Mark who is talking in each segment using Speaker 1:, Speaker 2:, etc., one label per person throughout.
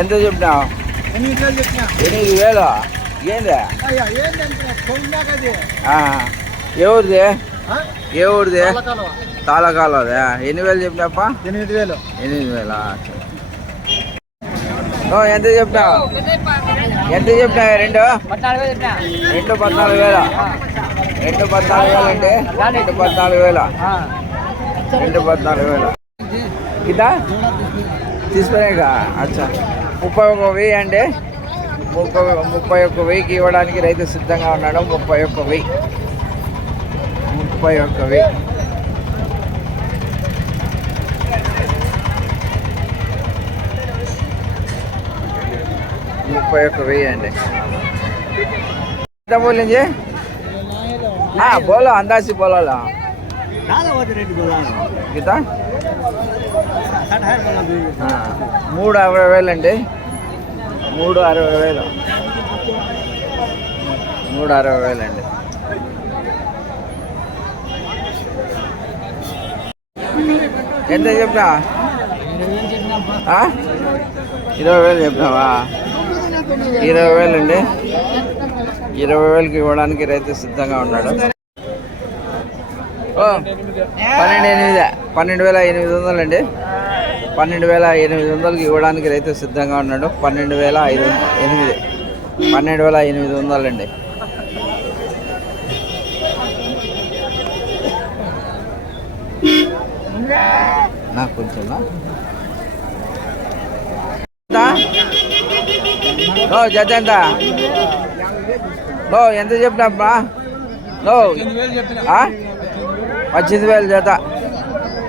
Speaker 1: ఎంత చెప్పినావు?
Speaker 2: ఎనిమిది వేలు చెప్పిన?
Speaker 1: ఎనిమిది వేలు. ఏంది? ఎవరిది? ఎవరిది. తాళకాలదే ఎన్ని వేలు చెప్పినాపా
Speaker 2: ఎనిమిది వేలు.
Speaker 1: ఎనిమిది వేలా? ఎంత చెప్పినావు? ఎంత చెప్పినావు? రెండు? రెండు పద్నాలుగు వేల? రెండు పద్నాలుగు వేలు అంటే రెండు పద్నాలుగు వేల? రెండు పద్నాలుగు వేల? ఇదా? తీసుకునేగా అచ్చా. ముప్పై ఒక వెయ్యి అంటే ముప్పై ముప్పై ఒక్క వెయ్యికి ఇవ్వడానికి రైతు సిద్ధంగా ఉన్నాడు. ముప్పై ఒక్క వెయ్యి. ముప్పై ఒక్క వెయ్యి. ముప్పై ఒక్క వెయ్యి అండి. ఎంత బోలింది? బోలో అందాసి బోలాలా? గీతా? మూడు అరవై వేలు అండి. మూడు అరవై వేలు. మూడు అరవై వేలు అండి. ఎంత చెప్పినా? ఆ? ఇరవై వేలు చెప్పినావా? ఇరవై వేలు అండి. ఇరవై వేలకి ఇవ్వడానికి రైతు సిద్ధంగా ఉన్నాడు. పన్నెండు ఎనిమిది పన్నెండు వేల ఎనిమిది వందలు అండి పన్నెండు వేల ఎనిమిది వందలకి ఇవ్వడానికి రైతు సిద్ధంగా ఉన్నాడు. పన్నెండు వేల ఐదు ఎనిమిది పన్నెండు వేల ఎనిమిది వందలండి నాకు కొంచెం ఓ జత ఎంత ఓ ఎంత చెప్పినప్పా ఓ ఆ? పద్దెనిమిది వేలు జత.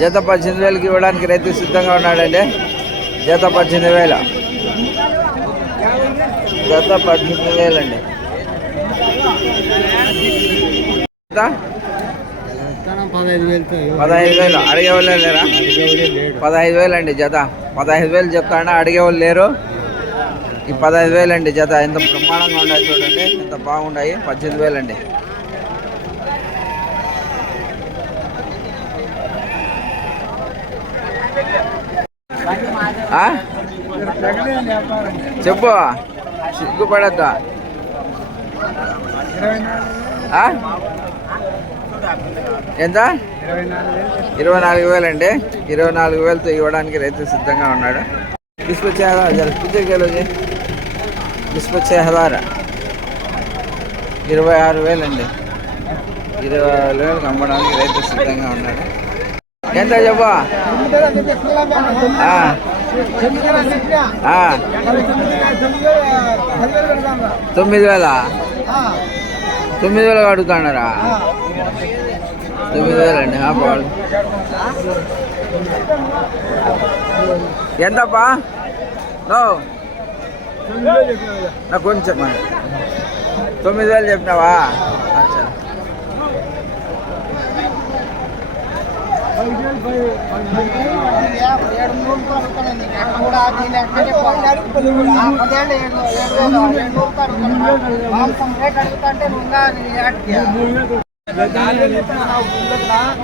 Speaker 1: జత పద్దెనిమిది వేలకి ఇవ్వడానికి రైతు సిద్ధంగా ఉన్నాడండి. జత పద్దెనిమిది వేలు. జత పద్దెనిమిది వేలండి.
Speaker 2: పదహైదు
Speaker 1: పదహైదు వేలు. అడిగేవాళ్ళే లేరా? పదహైదు వేలు అండి జత. పదహైదు వేలు చెప్తాడా అడిగేవాళ్ళు లేరు. ఈ పదహైదు వేలు అండి జత. ఎంత బ్రహ్మాండంగా ఉన్నాయి చూడండి. ఎంత బాగున్నాయి. పద్దెనిమిది వేలు అండి చెప్పు. సిగ్గుపడద్దా. ఆ? ఎంత? ఇరవై నాలుగు వేలు అండి ఇరవై నాలుగు వేలతో ఇవ్వడానికి రైతు సిద్ధంగా ఉన్నాడు. తీసుకొచ్చే పిచ్చర్కేలు తీసుకొచ్చే హదార ఇరవై ఆరు వేలండి. ఇరవై ఆరు వేలకు అమ్మడానికి రైతు సిద్ధంగా ఉన్నాడు. ఎంత చెప్పా? ఆ, తొమ్మిది వేల తొమ్మిది వేలకు అడుగుతున్నారా తొమ్మిది వేలు అండి బాగుంది ఎంతప్పా నో నాకు కొంచెం తొమ్మిది వేలు చెప్పినావా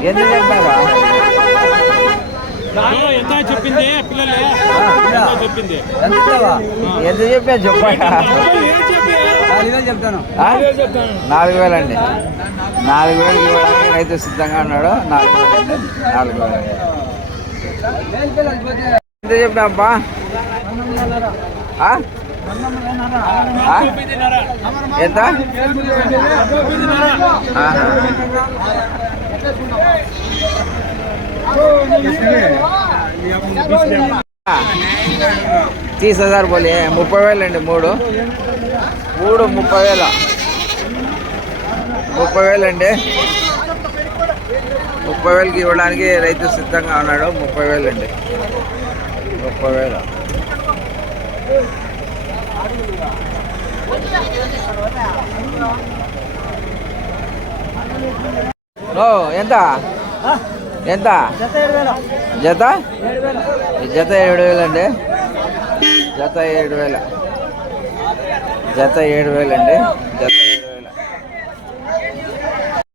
Speaker 1: చెప్పినారా
Speaker 3: ఎంత చెప్పింది పిల్లలే చెప్పింది
Speaker 1: ఎంత చెప్పా చెప్పా నాలుగు వేలు అండి నాలుగు వేలు ఇవ్వడానికి రైతు సిద్ధంగా ఉన్నాడు. నాలుగు వేలు అండి. నాలుగు వేలు. ఎంత? ఆ? ఎంత. తీస్ హజార్ పోలే. ముప్పై వేలు అండి మూడు. మూడు ముప్పై వేల ముప్పై వేలండి ముప్పై వేలకి ఇవ్వడానికి రైతు సిద్ధంగా ఉన్నాడు. ముప్పై వేలండి ముప్పై వేల ఓ ఎంత? ఎంత? జత? జత ఏడు వేలండి జత ఏడు వేల. జత ఏడు వేలు అండి. జత ఏడు వేల.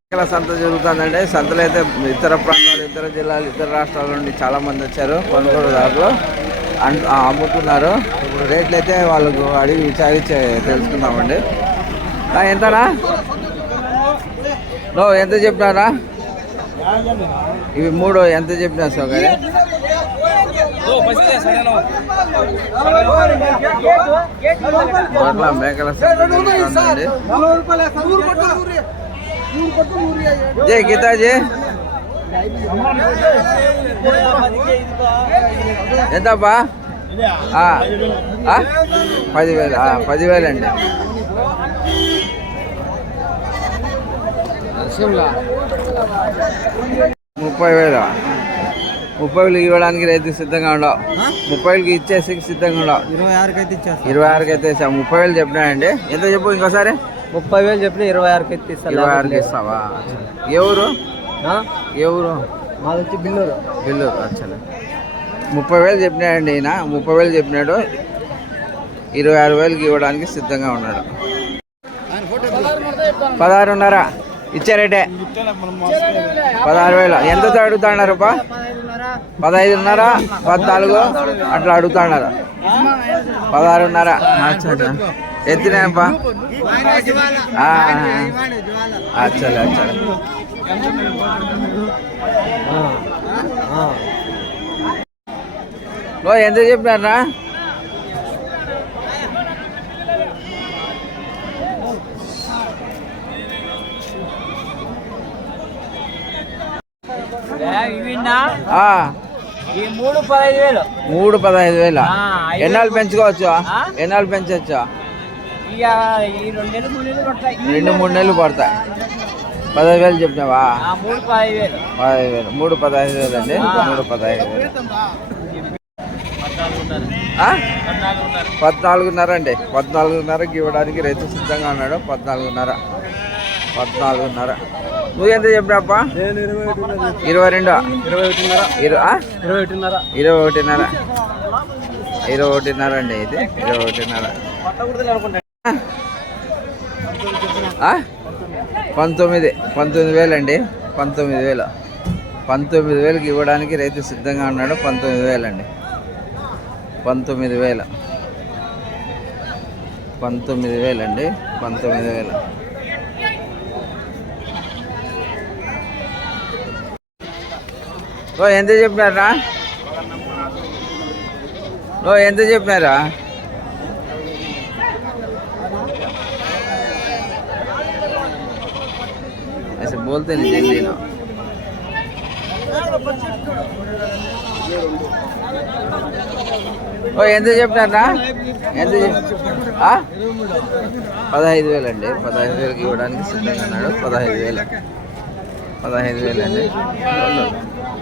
Speaker 1: ఇక్కడ సంత జరుగుతుందండి. సంతలో అయితే ఇతర ప్రాంతాలు ఇతర జిల్లాలు ఇతర రాష్ట్రాల నుండి చాలా మంది వచ్చారు కొనుగోలుదారులు అన్- ఆ, అమ్ముతున్నారు. ఇప్పుడు రేట్లు అయితే వాళ్ళకు అడిగి విచారించి తెలుసుకుందామండి. ఎంతనా? నో ఎంత చెప్పినారా? ఇవి మూడు ఎంత చెప్పినా సౌకర్య గొడ్ల మేకల జై గీతాజీ ఎంతప్పా ఆ, ఆ? పదివేలు ఆ, పదివేలు అండి ముప్పై వేలు ముప్పై వేలు ఇవ్వడానికి రైతు సిద్ధంగా ఉండవు ముప్పై వేలకి ఇచ్చేసి సిద్ధంగా ఉండవు
Speaker 2: ఇరవై ఆరుకి అయితే ఇచ్చేస్తా.
Speaker 1: ఇరవై ఆరుకి అయితే ఇస్తాం. ముప్పై వేలు చెప్పినాయండి ఎంత చెప్పు ఇంకోసారి?
Speaker 2: ముప్పై వేలు చెప్పిన ఇరవై ఆరుకి అయితే ఇస్తా.
Speaker 1: ఇరవై ఆరుకి ఇస్తావా? ఏ ఊరు? ఏ ఊరు?
Speaker 2: మాది వచ్చి బిల్లూరు.
Speaker 1: బిల్లు అచ్చలే. ముప్పై వేలు చెప్పినాడండి ఈయన. ముప్పై వేలు చెప్పినాడు. ఇరవై ఆరు వేలకి ఇవ్వడానికి సిద్ధంగా ఉన్నాడు. పదహారున్నర. ఇచ్చారేటే? పదహారు వేలు. ఎంత అడుగుతున్నారు పదహైదున్నర పద్నాలుగు అట్లా అడుగుతున్నారు పదహారున్నర. అచ్చా ఎత్తినాయప్పా అచ్చలే అచ్చలే. ఓ ఎంత చెప్పినారా
Speaker 2: మూడు పదహైదు వేలు.
Speaker 1: మూడు పదహైదు వేల. ఎన్నాళ్ళు పెంచుకోవచ్చు? ఎన్నాళ్ళు పెంచవచ్చు
Speaker 2: రెండు మూడు నెలలు పడతాయి.
Speaker 1: పదహైదు వేలు చెప్పినావా?
Speaker 2: పదహైదు వేలు.
Speaker 1: మూడు పదహైదు వేలు అండి. మూడు పదహైదు వేలు? పద్నాలుగున్నర అండి. పద్నాలుగున్నరకి ఇవ్వడానికి రైతు సిద్ధంగా ఉన్నాడు. పద్నాలుగున్నర. పద్నాలుగున్నర. నువ్వు ఎంత చెప్పినాప్పా
Speaker 2: నేను ఇరవై
Speaker 1: రెండు?
Speaker 2: ఇరవై ఒకటిన్నర.
Speaker 1: ఇరవై
Speaker 2: ఒకటిన్నర.
Speaker 1: అండి ఇది. ఇరవై ఒకటిన్నర? పంతొమ్మిది. పంతొమ్మిది వేలు అండి. పంతొమ్మిది వేలు. పంతొమ్మిది వేలకి ఇవ్వడానికి రైతు సిద్ధంగా ఉన్నాడు. పంతొమ్మిది వేలు అండి. పంతొమ్మిది వేలు. పంతొమ్మిది వేలు అండి. పంతొమ్మిది వేలు. ఓ ఎంత చెప్పినారా ఓ ఎంత చెప్పినారా ऐसे बोलते नहीं जल्दी ना ఓ ఎంత చెప్పినారా ఎంత చెప్- ఆ? పదహైదు వేలు అండి పదహైదు వేలకి ఇవ్వడానికి సిద్ధంగా ఉన్నాడు పదహైదు వేలు పదహైదు వేలు అండి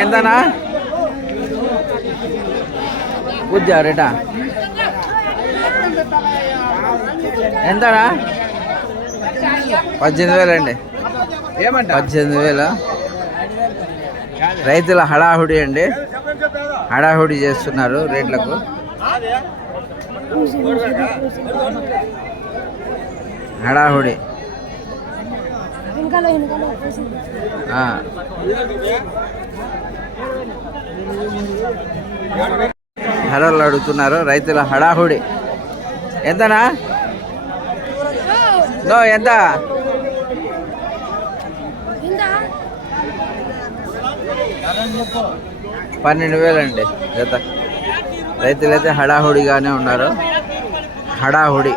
Speaker 1: ఎంతనా? పూజ రేటా. ఎంతనా? పద్దెనిమిది వేలు అండి. ఏమంట? పద్దెనిమిది వేలు. రైతుల హడాహుడి అండి. హడాహుడి చేస్తున్నారు రేట్లకు. హడాహుడి. ధరలు అడుగుతున్నారు రైతుల హడాహుడి ఎంతనా? నో ఎంత? పన్నెండు వేలండి జత. రైతులైతే హడాహుడిగానే ఉన్నారు. హడాహుడి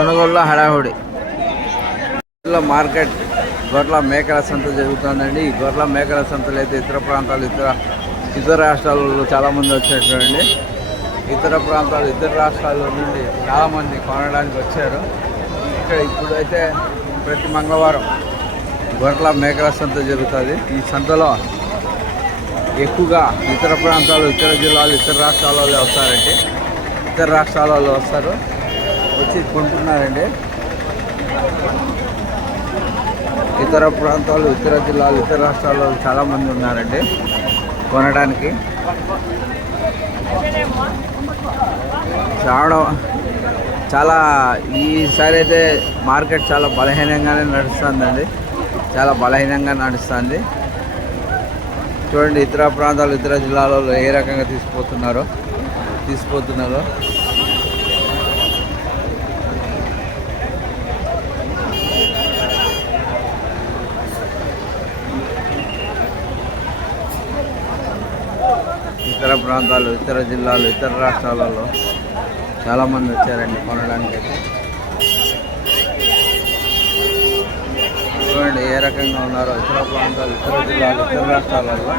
Speaker 1: కొనుగోలులో హడావుడి. మార్కెట్ గొర్రెల మేకల సంత జరుగుతుందండి. ఈ గొర్రెల మేకల సంతలు అయితే ఇతర ప్రాంతాలు ఇతర ఇతర రాష్ట్రాలలో చాలామంది వచ్చేటండి ఇతర ప్రాంతాలు ఇతర రాష్ట్రాల నుండి చాలామంది కొనడానికి వచ్చారు. ఇక్కడ ఇప్పుడైతే ప్రతి మంగళవారం గొర్రెల మేకల సంత జరుగుతుంది. ఈ సంతలో ఎక్కువగా ఇతర ప్రాంతాలు ఇతర జిల్లాలు ఇతర రాష్ట్రాలలో వస్తారండి. ఇతర రాష్ట్రాల వాళ్ళు వస్తారు. వచ్చి కొంటున్నారండి. ఇతర ప్రాంతాలు ఇతర జిల్లాలు ఇతర రాష్ట్రాల్లో చాలామంది ఉన్నారండి కొనడానికి. రావడం చాలా ఈసారి అయితే మార్కెట్ చాలా బలహీనంగానే నడుస్తుందండి. చాలా బలహీనంగా నడుస్తుంది. చూడండి ఇతర ప్రాంతాలు ఇతర జిల్లాలలో ఏ రకంగా తీసుకుపోతున్నారో తీసుకుపోతున్నారో ఇతర ప్రాంతాలు ఇతర జిల్లాలు ఇతర రాష్ట్రాలలో చాలామంది వచ్చారండి కొనడానికి అయితే చూడండి ఏ రకంగా ఉన్నారో ఇతర ప్రాంతాలు ఇతర జిల్లాలు ఇతర రాష్ట్రాలలో.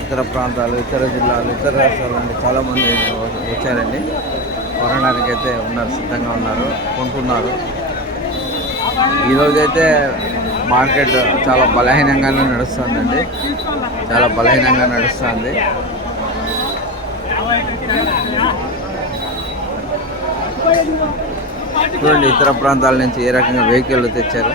Speaker 1: ఇతర ప్రాంతాలు ఇతర జిల్లాలు ఇతర రాష్ట్రాల నుండి చాలామంది వచ్చారండి. కొనడానికి అయితే ఉన్నారు సిద్ధంగా ఉన్నారు కొంటున్నారు ఈరోజైతే మార్కెట్ చాలా బలహీనంగానే నడుస్తుందండి. చాలా బలహీనంగా నడుస్తుంది. చూడండి ఇతర ప్రాంతాల నుంచి ఏ రకంగా వెహికల్ తెచ్చారు.